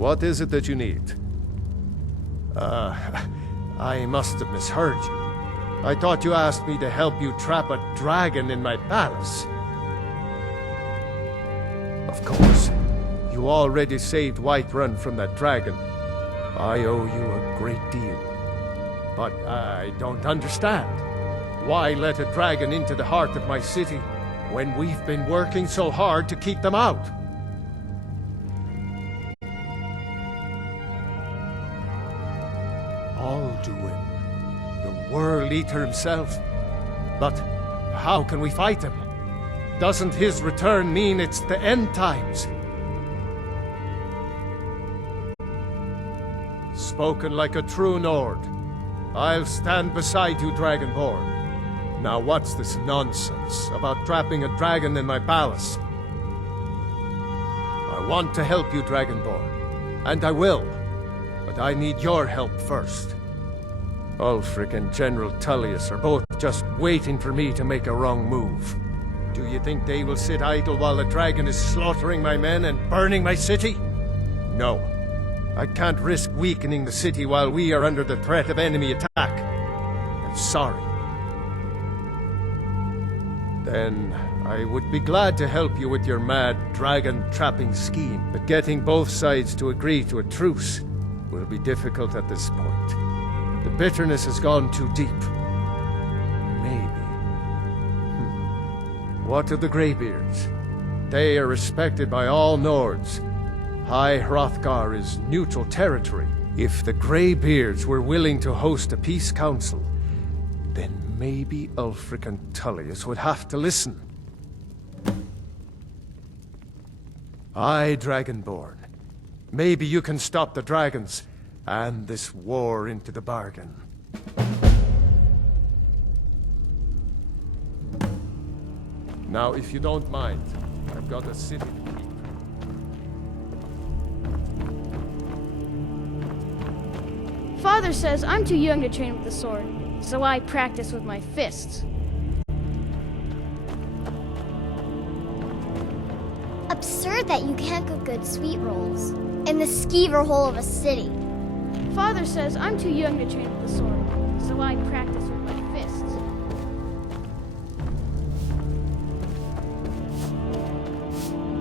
What is it that you need? I must have misheard you. I thought you asked me to help you trap a dragon in my palace. Of course, you already saved Whiterun from that dragon. I owe you a great deal. But I don't understand. Why let a dragon into the heart of my city when we've been working so hard to keep them out? Alduin, the World Eater himself. But how can we fight him? Doesn't his return mean it's the end times? Spoken like a true Nord. I'll stand beside you, Dragonborn. Now what's this nonsense about trapping a dragon in my palace? I want to help you, Dragonborn, and I will. But I need your help first. Ulfric and General Tullius are both just waiting for me to make a wrong move. Do you think they will sit idle while the dragon is slaughtering my men and burning my city? No. I can't risk weakening the city while we are under the threat of enemy attack. I'm sorry. Then I would be glad to help you with your mad dragon-trapping scheme, but getting both sides to agree to a truce will be difficult at this point. The bitterness has gone too deep. Maybe. What of the Greybeards? They are respected by all Nords. High Hrothgar is neutral territory. If the Greybeards were willing to host a peace council, then maybe Ulfric and Tullius would have to listen. Aye, Dragonborn. Maybe you can stop the dragons, and this war into the bargain. Now, if you don't mind, I've got a city to keep. Father says I'm too young to train with the sword, so I practice with my fists. Absurd that you can't cook good sweet rolls in the skeever hole of a city. Father says I'm too young to train with the sword, so I practice with my fists.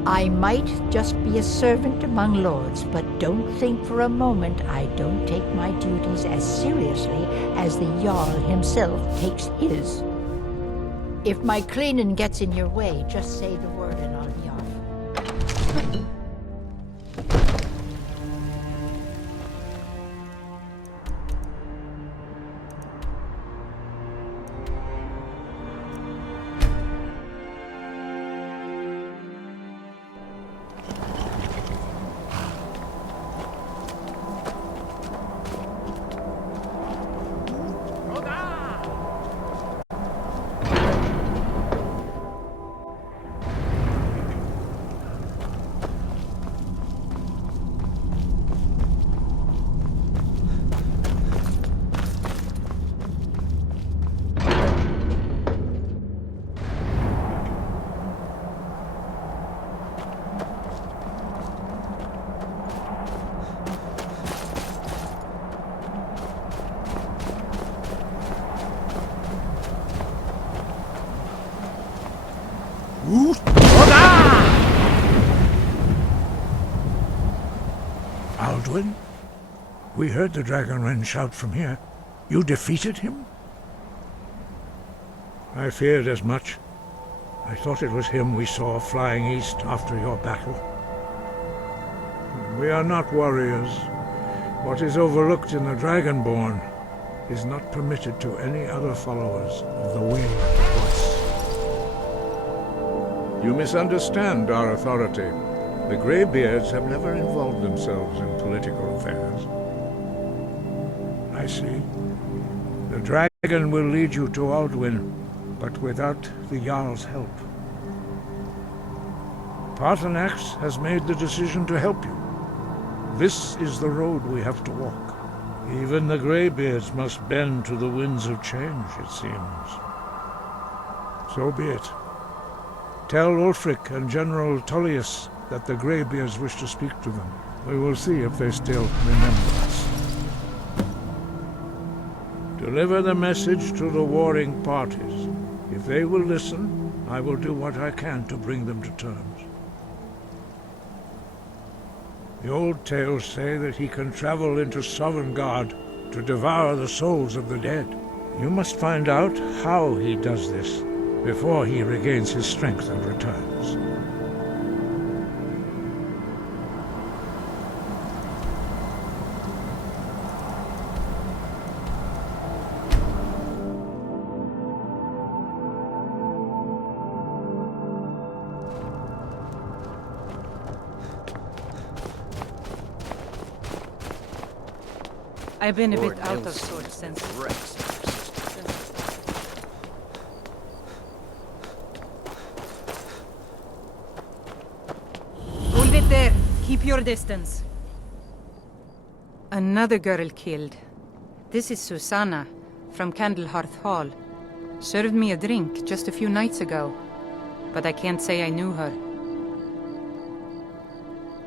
I might just be a servant among lords, but don't think for a moment I don't take my duties as seriously as the Jarl himself takes his. If my Kleinen gets in your way, just say the word and I'll be off. Alduin? We heard the Dragonren shout from here. You defeated him? I feared as much. I thought it was him we saw flying east after your battle. We are not warriors. What is overlooked in the Dragonborn is not permitted to any other followers of the Winged Voice. You misunderstand our authority. The Greybeards have never involved themselves in political affairs. I see. The dragon will lead you to Alduin, but without the Jarl's help. Paarthurnax has made the decision to help you. This is the road we have to walk. Even the Greybeards must bend to the winds of change, it seems. So be it. Tell Ulfric and General Tullius that the Greybeards wish to speak to them. We will see if they still remember us. Deliver the message to the warring parties. If they will listen, I will do what I can to bring them to terms. The old tales say that he can travel into Sovngarde to devour the souls of the dead. You must find out how he does this before he regains his strength and returns. I've been a bit out of sorts since... Hold it there. Keep your distance. Another girl killed. This is Susanna, from Candlehearth Hall. Served me a drink just a few nights ago, but I can't say I knew her.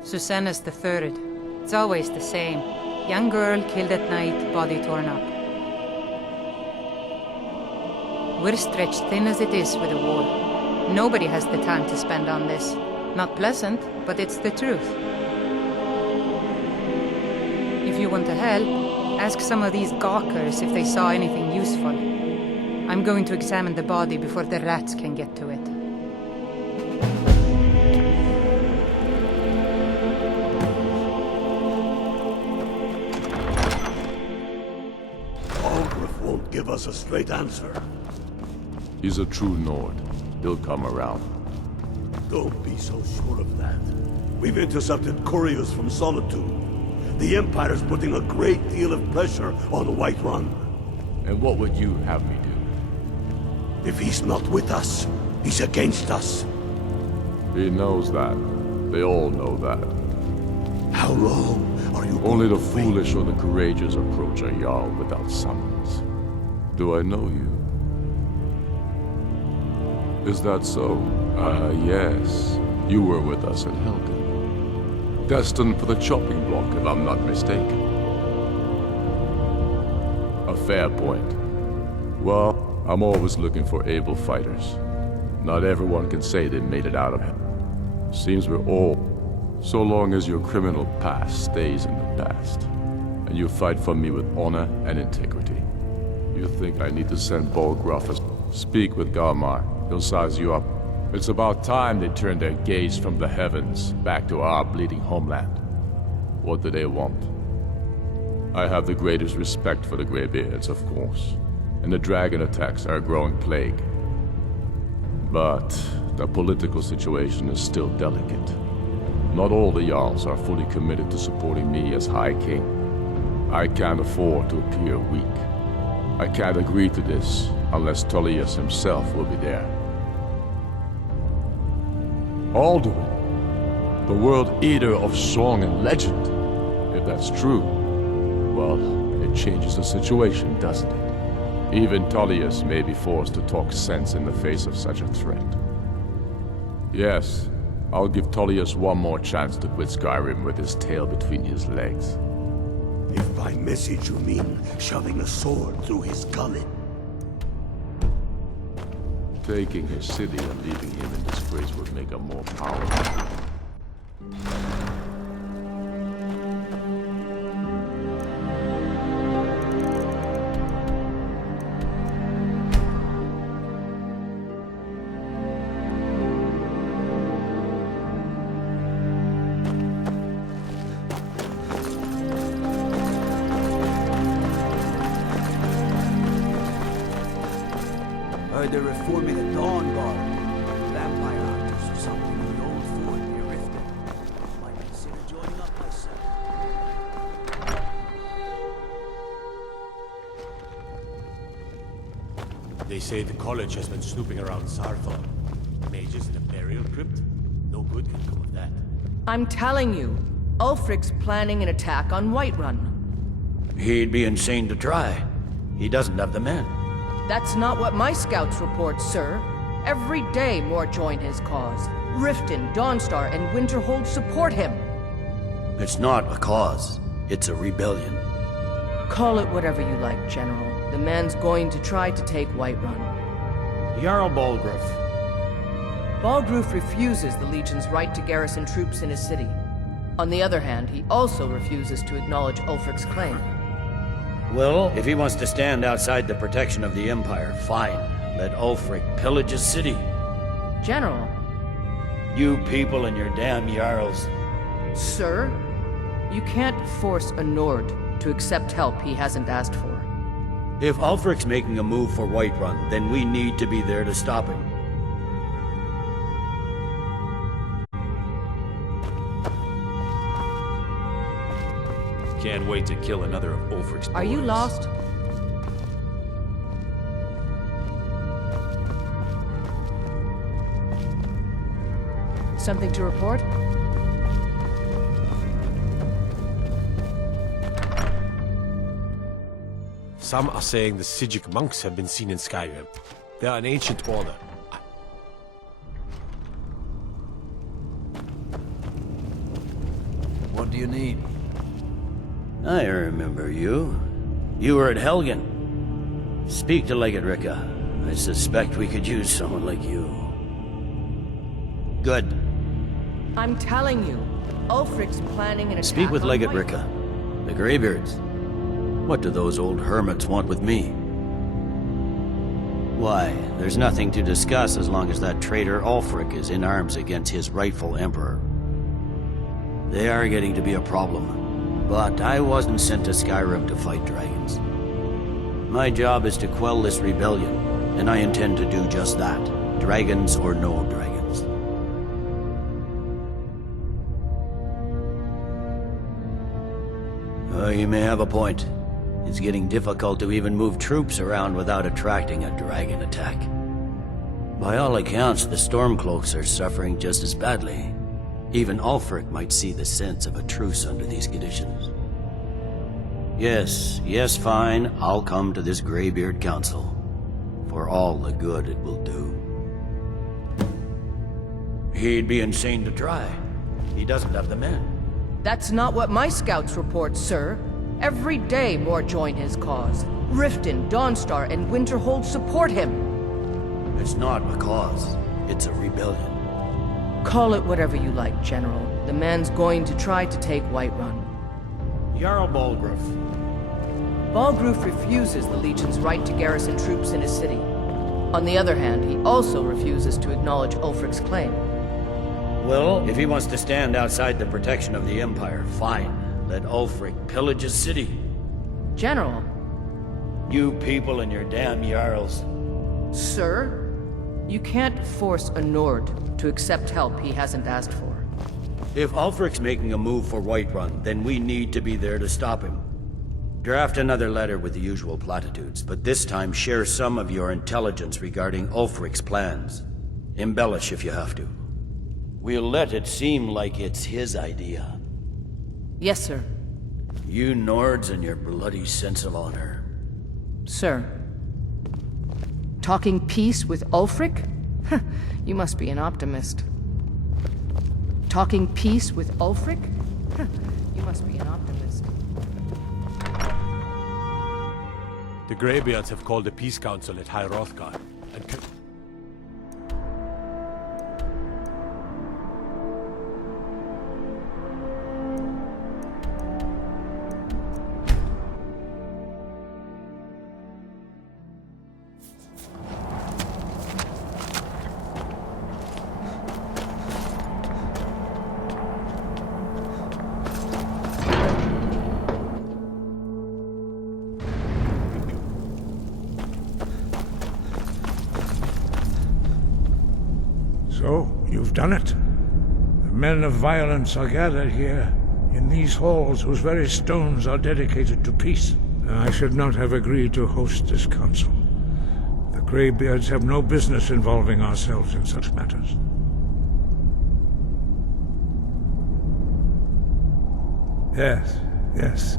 Susanna's the third. It's always the same. Young girl killed at night, body torn up. We're stretched thin as it is with the war. Nobody has the time to spend on this. Not pleasant, but it's the truth. If you want to help, ask some of these gawkers if they saw anything useful. I'm going to examine the body before the rats can get to it. Won't give us a straight answer. He's a true Nord. He'll come around. Don't be so sure of that. We've intercepted couriers from Solitude. The Empire's putting a great deal of pressure on Whiterun. And what would you have me do? If he's not with us, he's against us. He knows that. They all know that. How long are you Only the going to wait? foolish or the courageous approach a Jarl without summons. Do I know you? Is that so? Yes. You were with us at Helgen. Destined for the chopping block, if I'm not mistaken. A fair point. Well, I'm always looking for able fighters. Not everyone can say they made it out of it. Seems we're all, so long as your criminal past stays in the past, and you fight for me with honor and integrity. You think I need to send Bolgruff? Speak with Galmar. He'll size you up. It's about time they turned their gaze from the heavens back to our bleeding homeland. What do they want? I have the greatest respect for the Greybeards, of course, and the dragon attacks are a growing plague. But the political situation is still delicate. Not all the Jarls are fully committed to supporting me as High King. I can't afford to appear weak. I can't agree to this unless Tullius himself will be there. Alduin, the World Eater of song and legend. If that's true, well, it changes the situation, doesn't it? Even Tullius may be forced to talk sense in the face of such a threat. Yes, I'll give Tullius one more chance to quit Skyrim with his tail between his legs. If by message you mean shoving a sword through his gullet. Taking his city and leaving him in disgrace would make him more powerful. They're reforming a Dawn Guard. Vampire hunters or something in the old fort near Riften. Might consider joining up myself. They say the college has been snooping around Sarthor. Mages in a burial crypt? No good can come of that. I'm telling you, Ulfric's planning an attack on Whiterun. He'd be insane to try. He doesn't have the men. That's not what my scouts report, sir. Every day more join his cause. Riften, Dawnstar, and Winterhold support him. It's not a cause. It's a rebellion. Call it whatever you like, General. The man's going to try to take Whiterun. Jarl Balgruuf. Balgruuf refuses the Legion's right to garrison troops in his city. On the other hand, he also refuses to acknowledge Ulfric's claim. Well, if he wants to stand outside the protection of the Empire, fine. Let Ulfric pillage his city. General. You people and your damn Jarls. Sir? You can't force a Nord to accept help he hasn't asked for. If Ulfric's making a move for Whiterun, then we need to be there to stop him. Can't wait to kill another of Ulfric's Are you boys. lost? Something to report? Some are saying the Sijic monks have been seen in Skyrim. They are an ancient order. What do you need? I remember you. You were at Helgen. Speak to Legate Ricka. I suspect we could use someone like you. Good. I'm telling you, Ulfric's planning an attack. Speak with on Legate White- Ricka. The Greybeards. What do those old hermits want with me? Why, there's nothing to discuss as long as that traitor Ulfric is in arms against his rightful emperor. They are getting to be a problem, but I wasn't sent to Skyrim to fight dragons. My job is to quell this rebellion, and I intend to do just that, dragons or no dragons. You may have a point. It's getting difficult to even move troops around without attracting a dragon attack. By all accounts, the Stormcloaks are suffering just as badly. Even Ulfric might see the sense of a truce under these conditions. Yes, fine. I'll come to this Greybeard Council. For all the good it will do. He'd be insane to try. He doesn't have the men. That's not what my scouts report, sir. Every day more join his cause. Riften, Dawnstar, and Winterhold support him. It's not a cause. It's a rebellion. Call it whatever you like, General. The man's going to try to take Whiterun. Jarl Balgruuf. Balgruuf refuses the Legion's right to garrison troops in his city. On the other hand, he also refuses to acknowledge Ulfric's claim. Well, if he wants to stand outside the protection of the Empire, fine. Let Ulfric pillage his city. General. You people and your damn Jarls. Sir? You can't force a Nord to accept help he hasn't asked for. If Ulfric's making a move for Whiterun, then we need to be there to stop him. Draft another letter with the usual platitudes, but this time share some of your intelligence regarding Ulfric's plans. Embellish if you have to. We'll let it seem like it's his idea. Yes, sir. You Nords and your bloody sense of honor. Sir. Talking peace with Ulfric? You must be an optimist. Talking peace with Ulfric? You must be an optimist. The Greybeards have called a peace council at High Hrothgar, and So, you've done it. The men of violence are gathered here, in these halls whose very stones are dedicated to peace. I should not have agreed to host this council. The Greybeards have no business involving ourselves in such matters. Yes.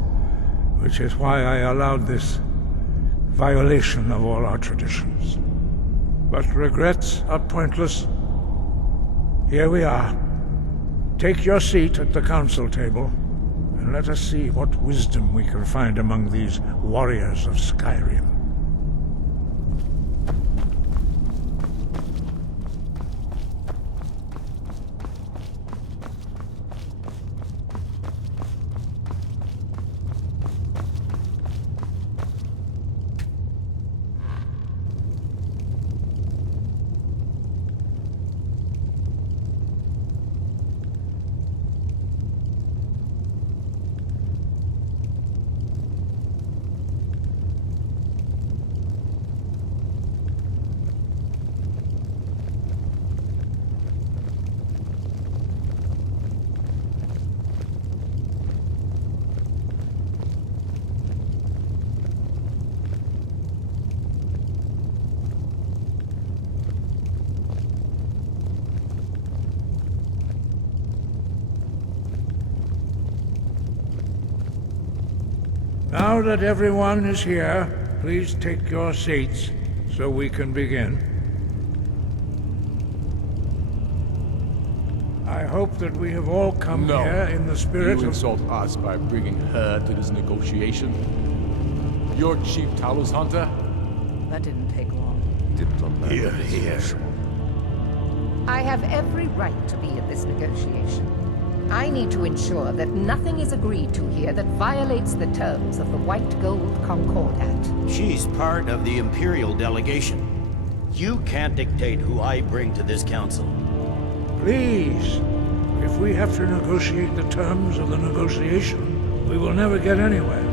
Which is why I allowed this violation of all our traditions. But regrets are pointless. Here we are. Take your seat at the council table, and let us see what wisdom we can find among these warriors of Skyrim. Now that everyone is here, please take your seats so we can begin. I hope that we have all come here in the spirit You of... insult us by bringing her to this negotiation? You're Chief Talos Hunter? That didn't take long. Here, here. I have every right to be at this negotiation. I need to ensure that nothing is agreed to here that violates the terms of the White Gold Concordat. She's part of the Imperial delegation. You can't dictate who I bring to this council. Please, if we have to negotiate the terms of the negotiation, we will never get anywhere.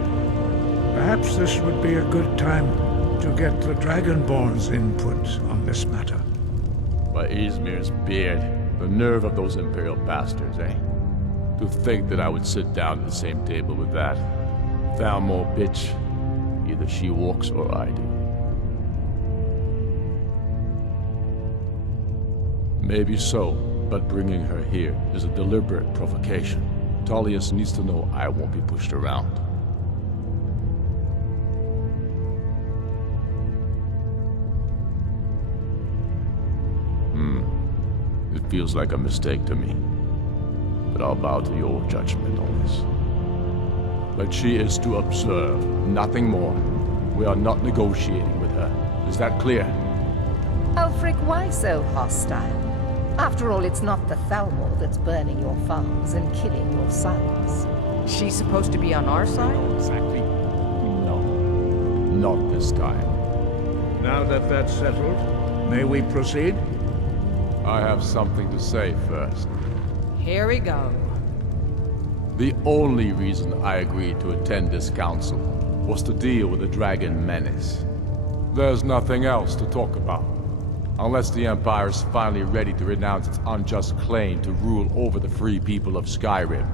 Perhaps this would be a good time to get the Dragonborn's input on this matter. By Izmir's beard, the nerve of those Imperial bastards, eh? To think that I would sit down at the same table with that. Thalmor bitch. Either she walks or I do. Maybe so, but bringing her here is a deliberate provocation. Tullius needs to know I won't be pushed around. It feels like a mistake to me. But I'll bow to your judgment on this. But she is to observe, nothing more. We are not negotiating with her. Is that clear? Ulfric, why so hostile? After all, it's not the Thalmor that's burning your farms and killing your sons. She's supposed to be on our side? Exactly. No. Not this time. Now that that's settled, may we proceed? I have something to say first. Here we go. The only reason I agreed to attend this council was to deal with the dragon menace. There's nothing else to talk about. Unless the Empire is finally ready to renounce its unjust claim to rule over the free people of Skyrim.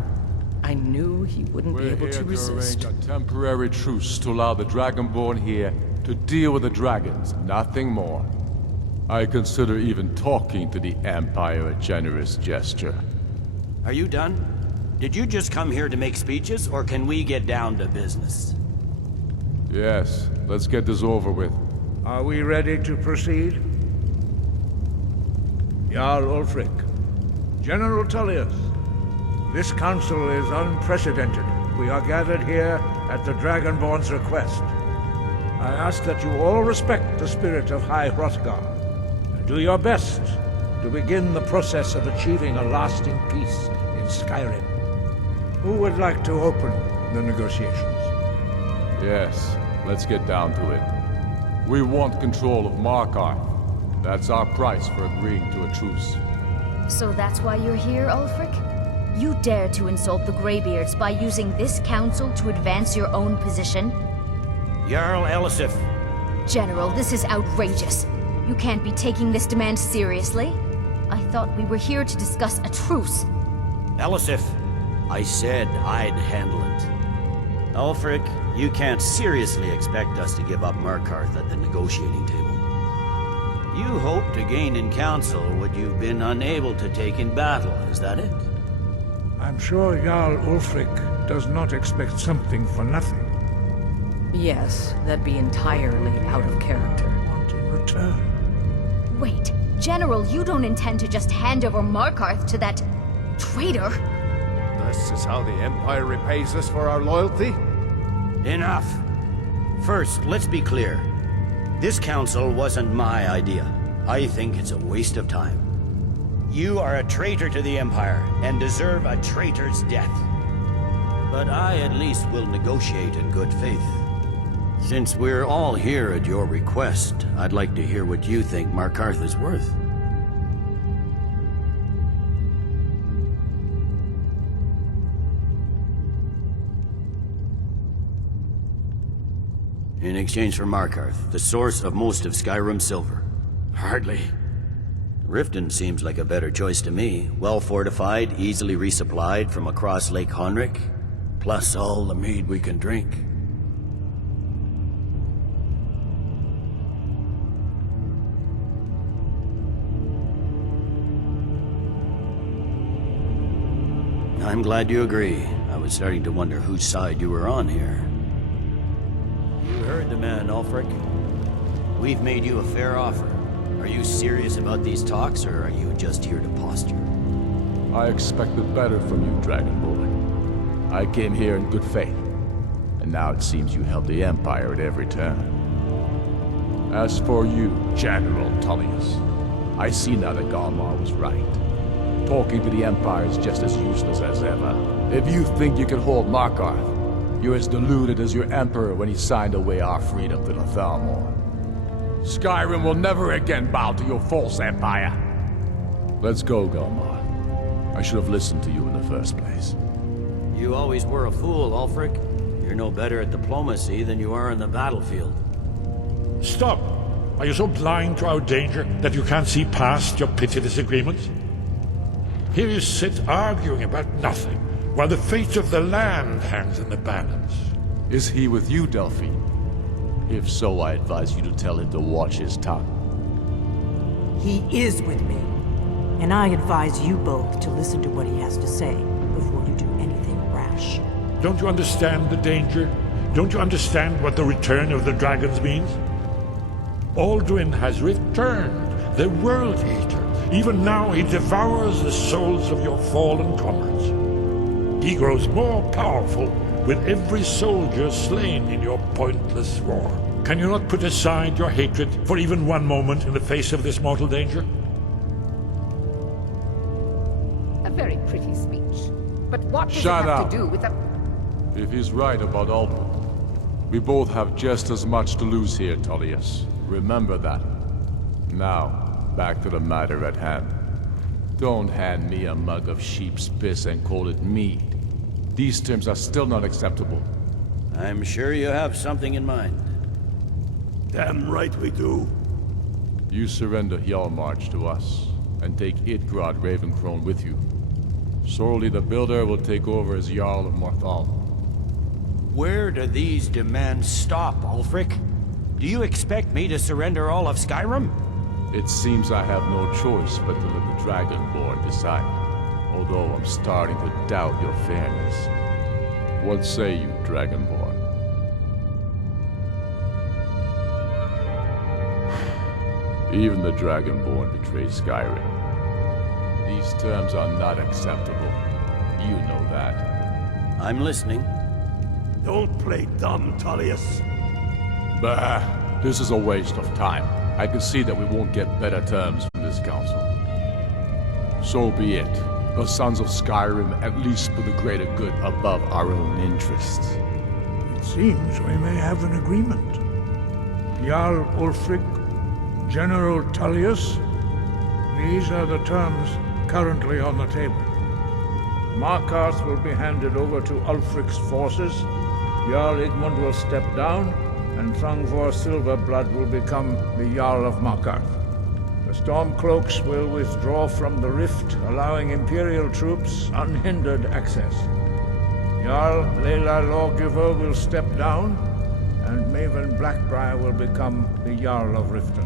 I knew he wouldn't be able to resist. Arrange a temporary truce to allow the Dragonborn here to deal with the dragons, nothing more. I consider even talking to the Empire a generous gesture. Are you done? Did you just come here to make speeches, or can we get down to business? Yes, let's get this over with. Are we ready to proceed? Jarl Ulfric, General Tullius, this council is unprecedented. We are gathered here at the Dragonborn's request. I ask that you all respect the spirit of High Hrothgar, and do your best to begin the process of achieving a lasting peace in Skyrim. Who would like to open the negotiations? Yes, let's get down to it. We want control of Markarth. That's our price for agreeing to a truce. So that's why you're here, Ulfric? You dare to insult the Greybeards by using this council to advance your own position? Jarl Elisif. General, this is outrageous. You can't be taking this demand seriously. I thought we were here to discuss a truce. Elisif, I said I'd handle it. Ulfric, you can't seriously expect us to give up Markarth at the negotiating table. You hope to gain in council what you've been unable to take in battle, is that it? I'm sure Jarl Ulfric does not expect something for nothing. Yes, that'd be entirely out of character. Want in return? Wait, General, you don't intend to just hand over Markarth to that traitor? This is how the Empire repays us for our loyalty? Enough. First, let's be clear. This council wasn't my idea. I think it's a waste of time. You are a traitor to the Empire, and deserve a traitor's death. But I at least will negotiate in good faith. Since we're all here at your request, I'd like to hear what you think Markarth is worth. In exchange for Markarth, the source of most of Skyrim's silver. Hardly. Riften seems like a better choice to me. Well fortified, easily resupplied from across Lake Honrick, plus all the mead we can drink. I'm glad you agree. I was starting to wonder whose side you were on here. You heard the man, Ulfric. We've made you a fair offer. Are you serious about these talks, or are you just here to posture? I expected better from you, Dragonborn. I came here in good faith, and now it seems you help the Empire at every turn. As for you, General Tullius, I see now that Galmar was right. Talking to the Empire is just as useless as ever. If you think you can hold Markarth, you're as deluded as your Emperor when he signed away our freedom to the Thalmor. Skyrim will never again bow to your false empire. Let's go, Galmar. I should have listened to you in the first place. You always were a fool, Ulfric. You're no better at diplomacy than you are in the battlefield. Stop! Are you so blind to our danger that you can't see past your petty disagreements? Here you sit arguing about nothing, while the fate of the land hangs in the balance. Is he with you, Delphine? If so, I advise you to tell him to watch his tongue. He is with me, and I advise you both to listen to what he has to say before you do anything rash. Don't you understand the danger? Don't you understand what the return of the dragons means? Alduin has returned, the world eater. Even now he devours the souls of your fallen comrades. He grows more powerful with every soldier slain in your pointless war. Can you not put aside your hatred for even one moment in the face of this mortal danger? A very pretty speech. But what does Shut it have up. to do with the... If he's right about Alduin, we both have just as much to lose here, Tullius. Remember that. Now, back to the matter at hand. Don't hand me a mug of sheep's piss and call it mead. These terms are still not acceptable. I'm sure you have something in mind. Damn right we do. You surrender Hjalmarch to us, and take Idgrod Ravencrone with you. Sorli the Builder will take over as Jarl of Morthal. Where do these demands stop, Ulfric? Do you expect me to surrender all of Skyrim? It seems I have no choice but to let the Dragonborn decide, although I'm starting to doubt your fairness. What say you, Dragonborn? Even the Dragonborn betray Skyrim. These terms are not acceptable. You know that. I'm listening. Don't play dumb, Tullius. Bah, this is a waste of time. I can see that we won't get better terms from this council. So be it. The Sons of Skyrim at least put the greater good above our own interests. It seems we may have an agreement. Jarl Ulfric, General Tullius, these are the terms currently on the table. Markarth will be handed over to Ulfric's forces, Jarl Igmund will step down, and Thangvor Silverblood will become the Jarl of Markarth. The Stormcloaks will withdraw from the rift, allowing Imperial troops unhindered access. Jarl Leila Lawgiver will step down, and Maven Blackbriar will become the Jarl of Riften.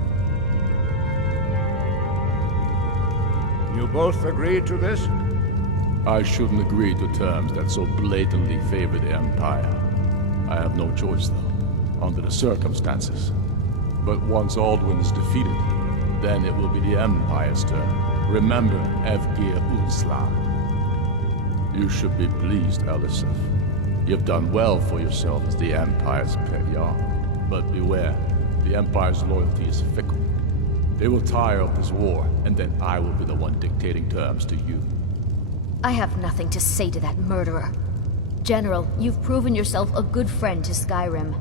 You both agree to this? I shouldn't agree to terms that so blatantly favor the Empire. I have no choice, though, under the circumstances. But once Alduin is defeated, then it will be the Empire's turn. Remember Evgir Ulslam. You should be pleased, Elisif. You've done well for yourself as the Empire's pet Jarl. But beware, the Empire's loyalty is fickle. They will tire of this war, and then I will be the one dictating terms to you. I have nothing to say to that murderer. General, you've proven yourself a good friend to Skyrim.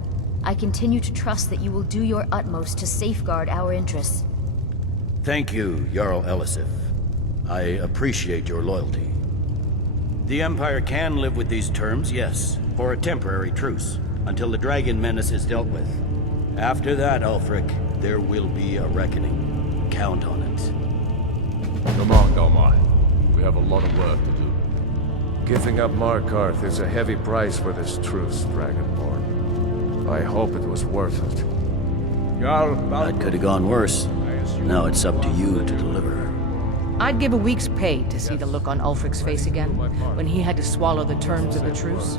I continue to trust that you will do your utmost to safeguard our interests. Thank you, Jarl Elisif. I appreciate your loyalty. The Empire can live with these terms, yes, for a temporary truce, until the dragon menace is dealt with. After that, Ulfric, there will be a reckoning. Count on it. Come on, Galmar. We have a lot of work to do. Giving up Markarth is a heavy price for this truce, Dragonborn. I hope it was worth it. Jarl, That could have gone worse. Now it's up to you to deliver. I'd give a week's pay to see the look on Ulfric's face again, when he had to swallow the terms of the truce.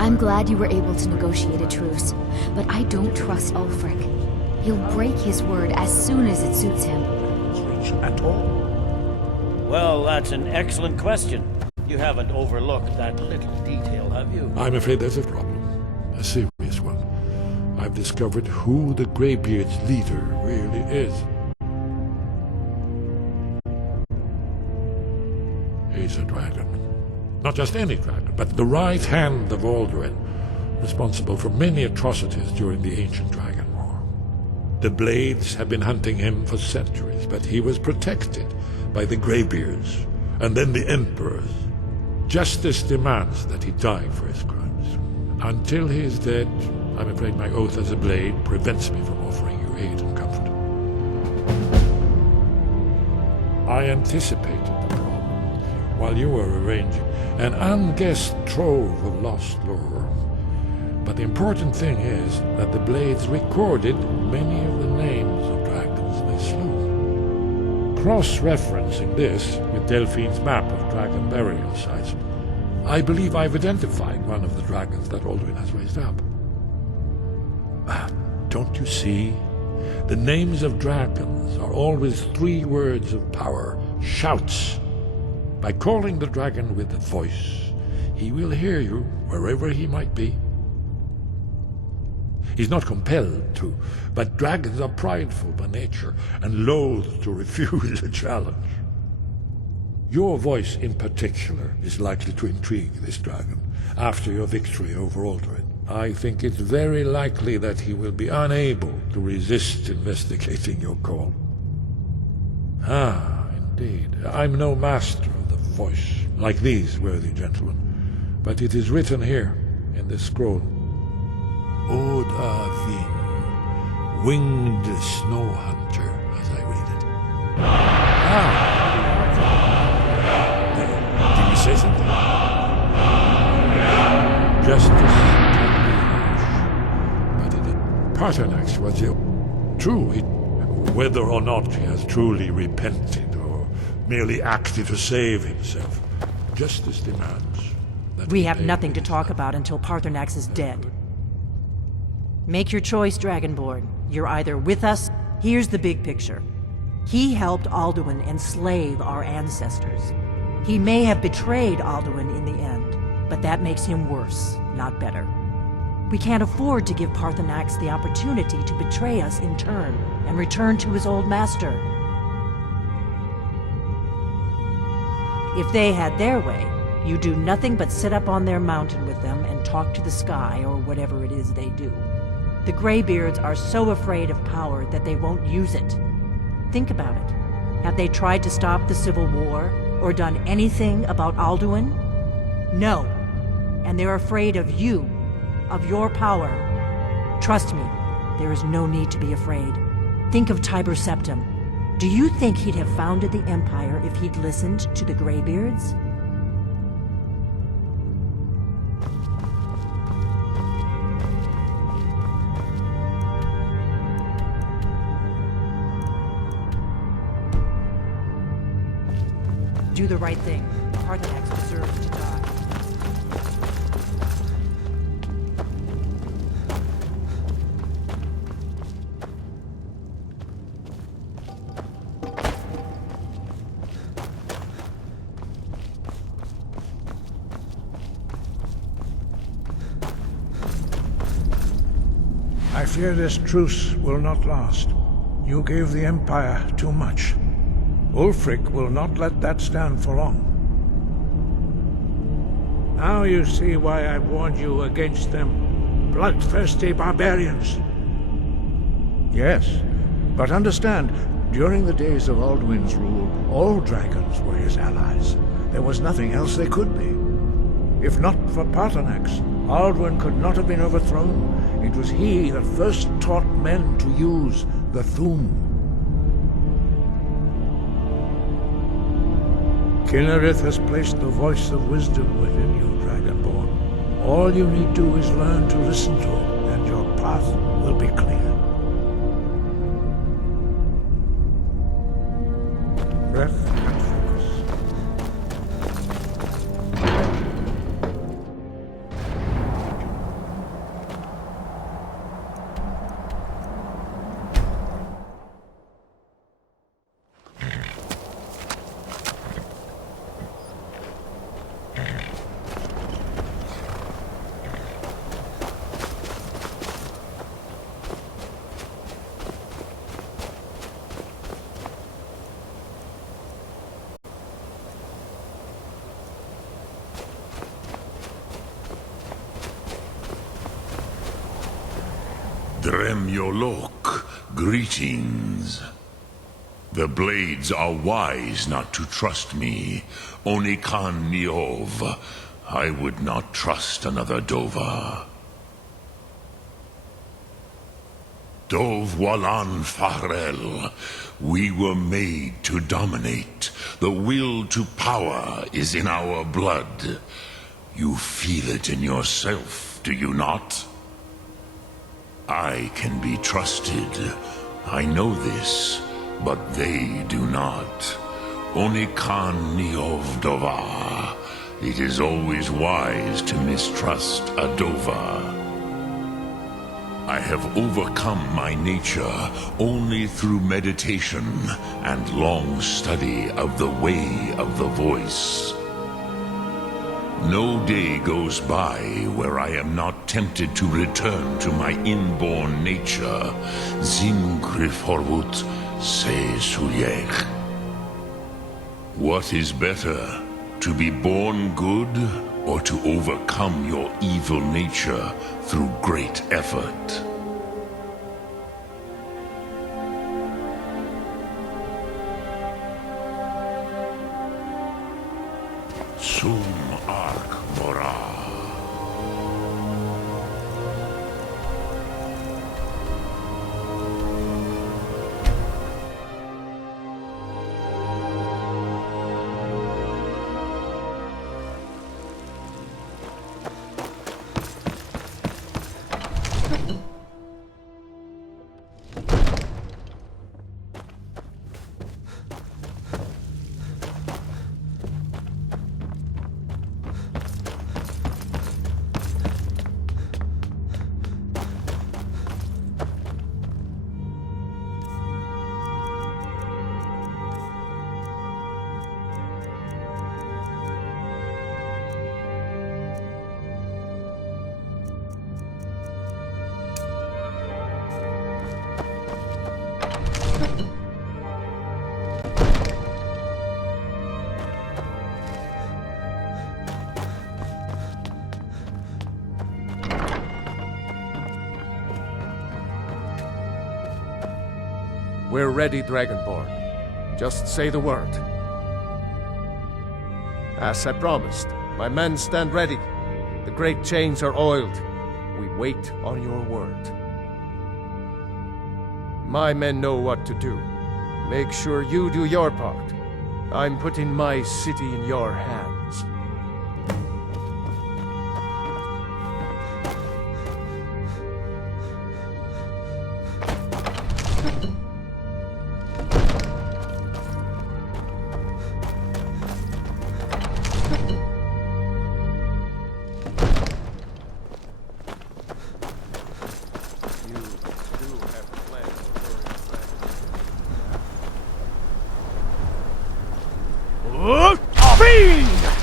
I'm glad you were able to negotiate a truce, but I don't trust Ulfric. He'll break his word as soon as it suits him. At all. Well, that's an excellent question. You haven't overlooked that little detail, have you? I'm afraid there's a problem. A serious one. I've discovered who the Greybeard's leader really is. He's a dragon. Not just any dragon, but the right hand of Alduin, responsible for many atrocities during the ancient Dragon War. The Blades have been hunting him for centuries, but he was protected by the Greybeards, and then the Emperors. Justice demands that he die for his crimes. Until he is dead, I'm afraid my oath as a Blade prevents me from offering you aid and comfort. I anticipated the problem while you were arranging an unguessed trove of lost lore. But the important thing is that the Blades recorded many of the names of dragons they slew. Cross-referencing this with Delphine's map of dragon burial sites, I believe I've identified one of the dragons that Alduin has raised up. Don't you see? The names of dragons are always 3 words of power, shouts. By calling the dragon with a voice, he will hear you wherever he might be. He's not compelled to, but dragons are prideful by nature and loath to refuse a challenge. Your voice in particular is likely to intrigue this dragon after your victory over Alduin. I think it's very likely that he will be unable to resist investigating your call. Ah, indeed. I'm no master of the voice, like these worthy gentlemen, but it is written here in this scroll. Od Avin, winged snow hunter, as I read it. Did you say something? Justice can be harsh, but Paternax was ill. True, whether or not he has truly repented or merely acted to save himself, justice demands that We have nothing to talk about until Paternax is dead. Make your choice, Dragonborn. You're either with us. Here's the big picture. He helped Alduin enslave our ancestors. He may have betrayed Alduin in the end, but that makes him worse, not better. We can't afford to give Paternax the opportunity to betray us in turn and return to his old master. If they had their way, you do nothing but sit up on their mountain with them and talk to the sky or whatever it is they do. The Greybeards are so afraid of power that they won't use it. Think about it. Have they tried to stop the Civil War or done anything about Alduin? No. And they're afraid of you, of your power. Trust me, there is no need to be afraid. Think of Tiber Septim. Do you think he'd have founded the Empire if he'd listened to the Greybeards? Do the right thing. Paternax deserves to die. I fear this truce will not last. You gave the Empire too much. Ulfric will not let that stand for long. Now you see why I warned you against them. Bloodthirsty barbarians. Yes, but understand, during the days of Alduin's rule, all dragons were his allies. There was nothing else they could be. If not for Paarthurnax, Alduin could not have been overthrown. It was he that first taught men to use the Thu'um. Kynareth has placed the voice of wisdom within you, Dragonborn. All you need do is learn to listen to it, and your path will be clear. Breath and focus. Dremyolok, greetings. The blades are wise not to trust me. Onikan Niov. I would not trust another Dova. Dov Walan Farel. We were made to dominate. The will to power is in our blood. You feel it in yourself, do you not? I can be trusted. I know this, but they do not. Onikan Niov Dova. It is always wise to mistrust a Dova. I have overcome my nature only through meditation and long study of the way of the voice. No day goes by where I am not tempted to return to my inborn nature. Zimgriforwut se suyech. What is better, to be born good or to overcome your evil nature through great effort? Sum Ark Morah. We're ready, Dragonborn. Just say the word. As I promised, my men stand ready. The great chains are oiled. We wait on your word. My men know what to do. Make sure you do your part. I'm putting my city in your hands. Fiend!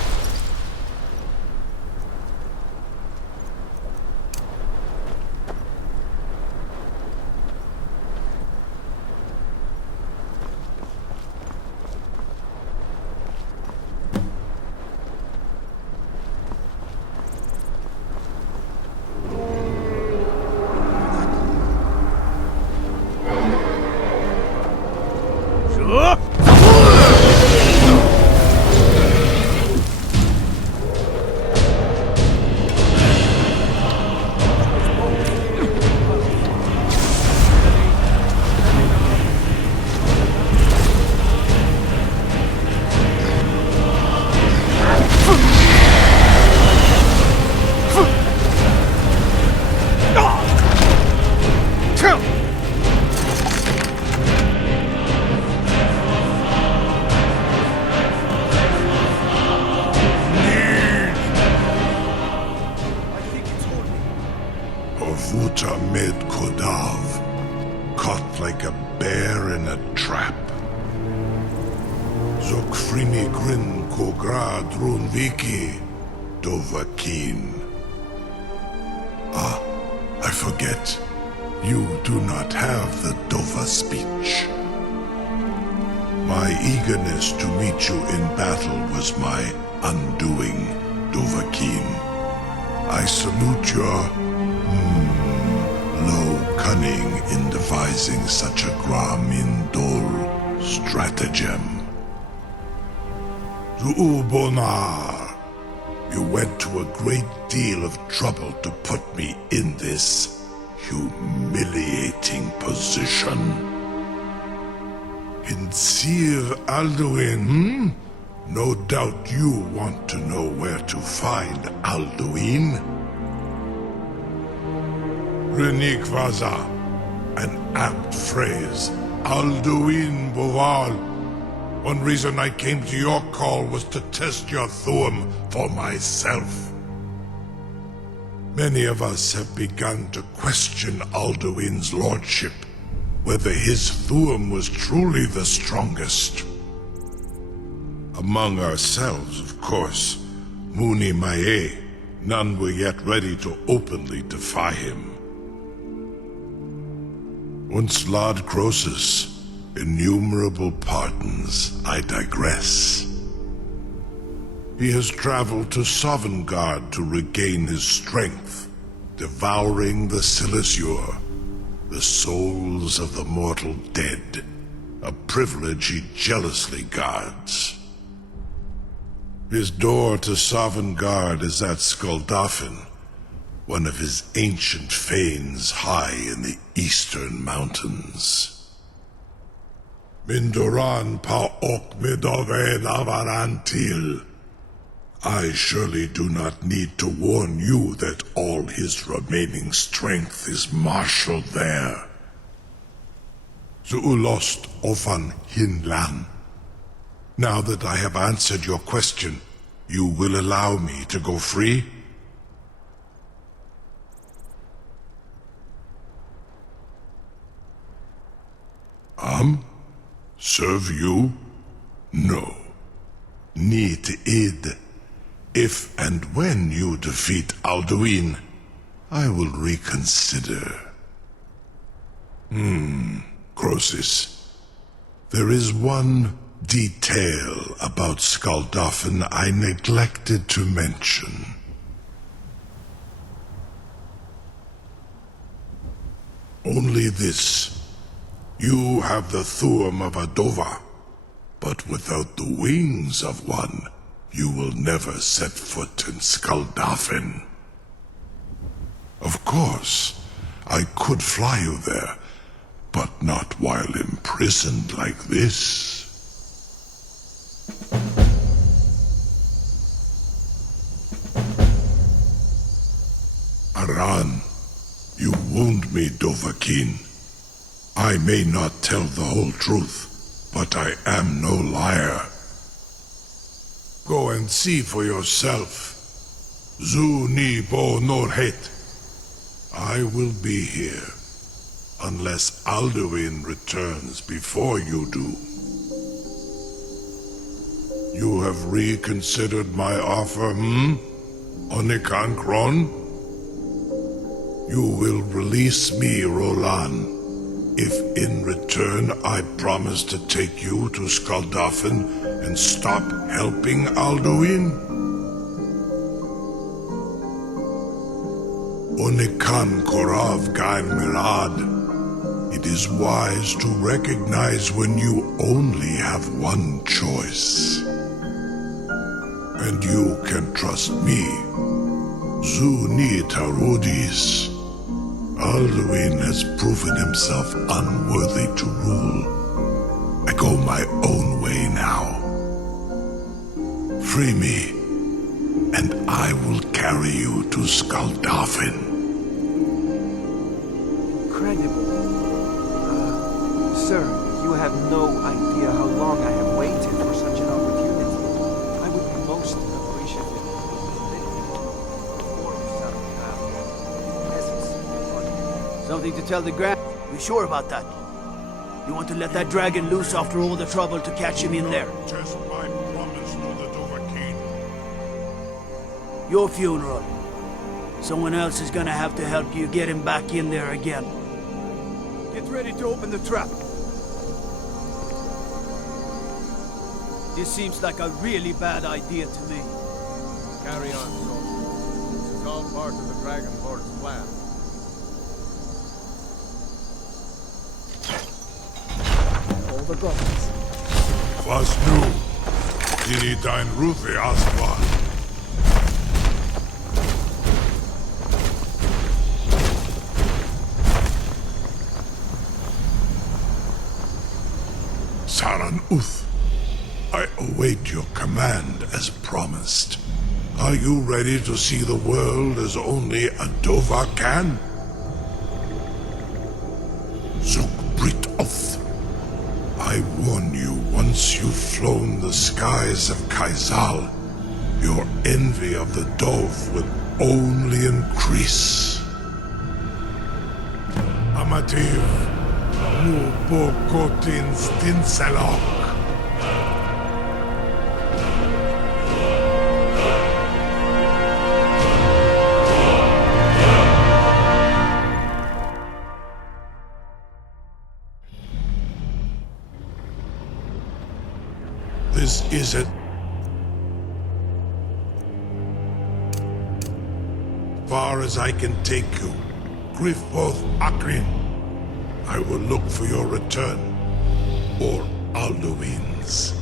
Uta med Kodav, caught like a bear in a trap. Zok frini grin kogra drun viki, Dovahkiin. Ah, I forget. You do not have the Dova speech. My eagerness to meet you in battle was my undoing, Dovahkiin. I salute your low cunning in devising such a Gra-Min-Dol stratagem. Zu'ubonar, you went to a great deal of trouble to put me in this humiliating position. Insir Alduin, No doubt you want to know where to find Alduin. Renik Vaza, an apt phrase. Alduin Boval. One reason I came to your call was to test your Thuum for myself. Many of us have begun to question Alduin's lordship, whether his Thuum was truly the strongest. Among ourselves, of course, Muni Mae, none were yet ready to openly defy him. Once Lord Croesus, innumerable pardons, I digress. He has traveled to Sovngarde to regain his strength, devouring the Silesure, the souls of the mortal dead, a privilege he jealously guards. His door to Sovngarde is at Skuldafn, one of his ancient fanes high in the eastern mountains. Mindoran pa-ok midove lavarantil. I surely do not need to warn you that all his remaining strength is marshaled there. Zuulost ofan hinlan. Now that I have answered your question, you will allow me to go free? Serve you? No. Need id. If and when you defeat Alduin, I will reconsider. Croesus. There is one detail about Skuldafn I neglected to mention. Only this. You have the Thuum of a Dova, but without the wings of one, you will never set foot in Skuldafn. Of course, I could fly you there, but not while imprisoned like this. Aran, you wound me, Dovahkiin. I may not tell the whole truth, but I am no liar. Go and see for yourself. Zu ni bo norhet. I will be here, unless Alduin returns before you do. You have reconsidered my offer, Onikan Kron? You will release me, Rolan, if in return I promise to take you to Skuldafn and stop helping Alduin? Onikan Korav Gain Mirad. It is wise to recognize when you only have one choice. And you can trust me. Zu ni Tarudis. Alduin has proven himself unworthy to rule. I go my own way now. Free me, and I will carry you to Skuldafn. Incredible. Sir, you have no idea how long I have waited for such an opportunity. I would be most appreciative. Something to tell the Grand? We sure about that? You want to let that dragon loose after all the trouble to catch him in there? Just my promise to the Dovahkiin. Your funeral. Someone else is gonna have to help you get him back in there again. Get ready to open the trap. This seems like a really bad idea to me. Carry on, soldier. This is all part of the Dragonborn's plan. All the gods. Was nu? Dini dein Rufe Aswa. Saran Uth, I await your command as promised. Are you ready to see the world as only a Dova can? Zuk Brit Oth, I warn you, once you've flown the skies of Kaizal, your envy of the Dove will only increase. Amativ, nu bokotin stinselok. This is it. Far as I can take you, Grifoth Akrin. I will look for your return, or Alduin's.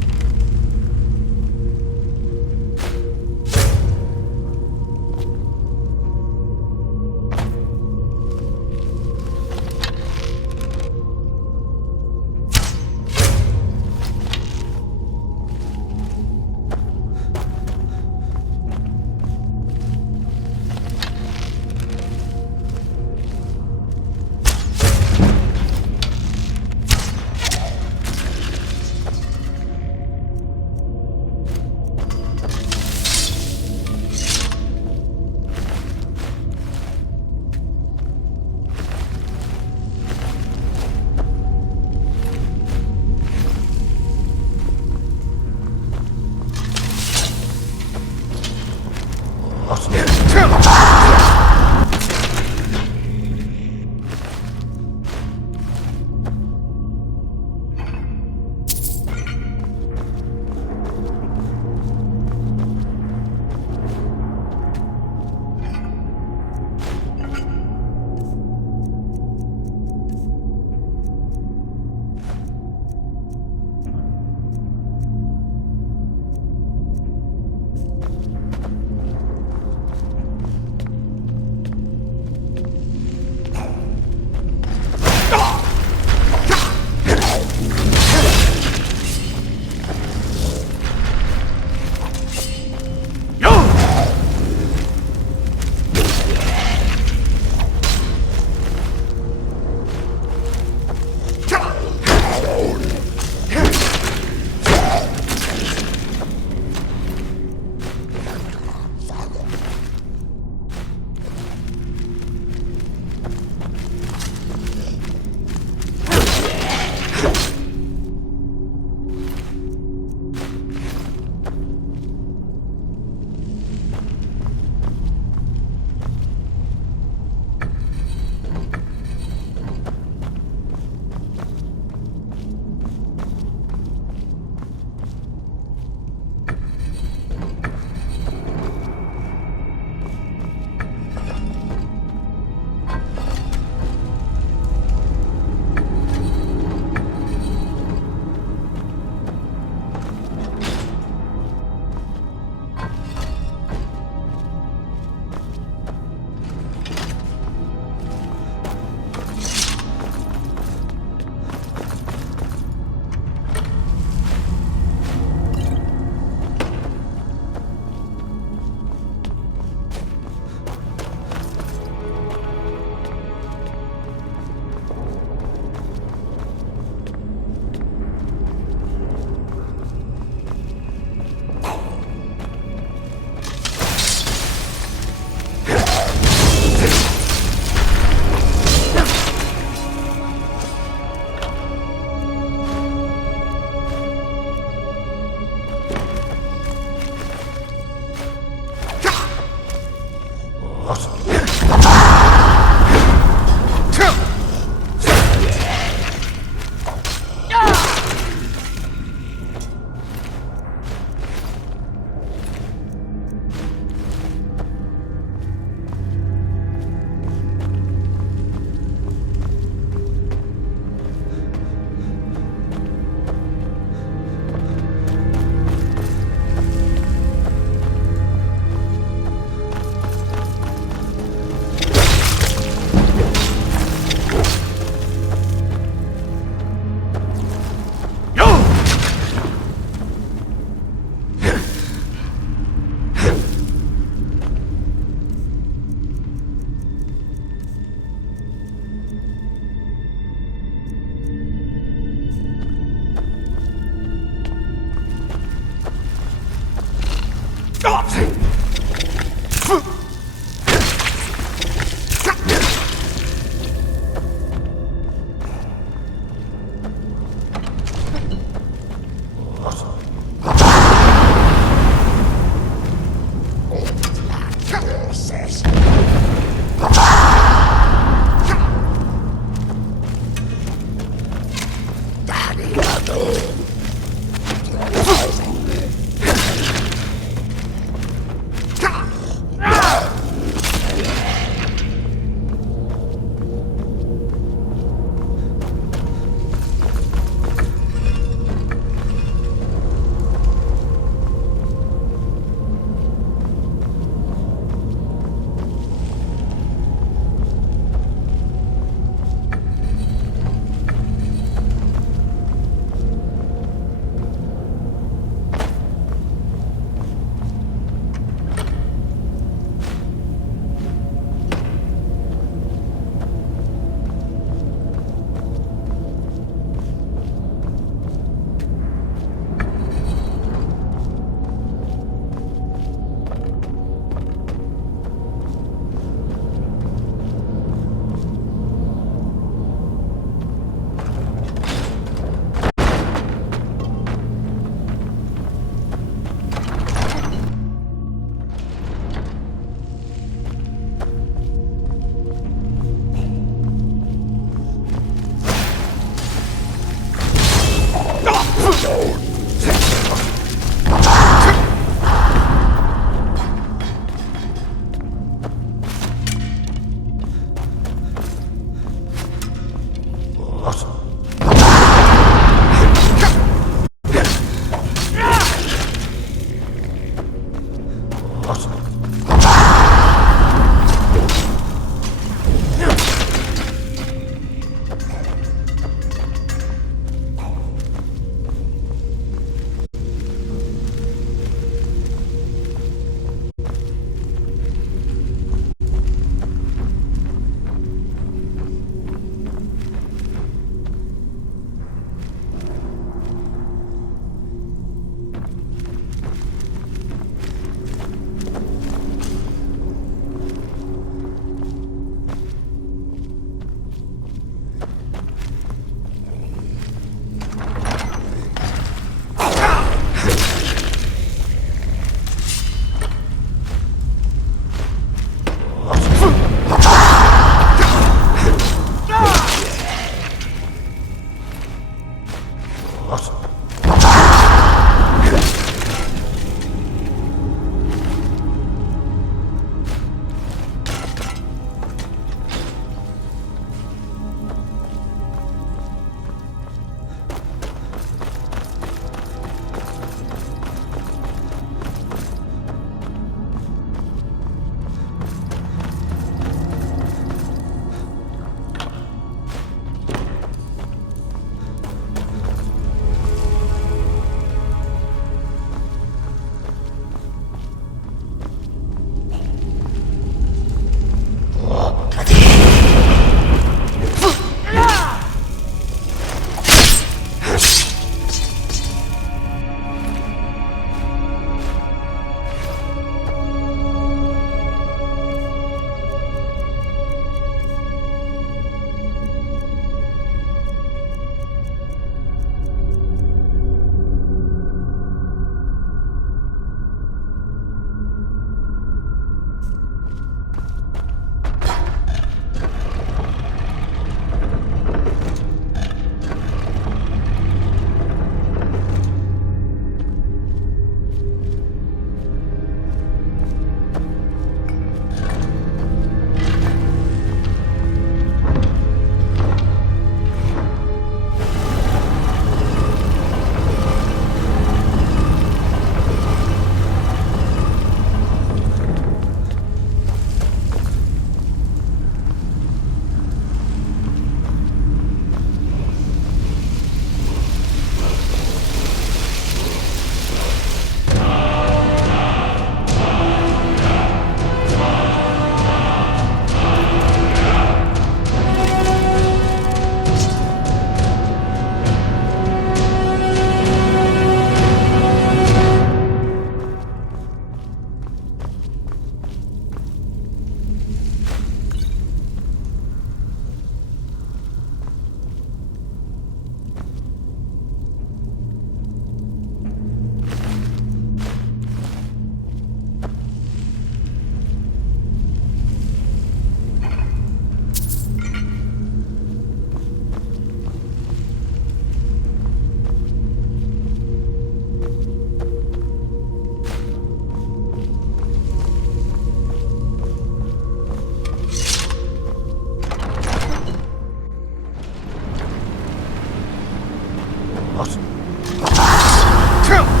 Come!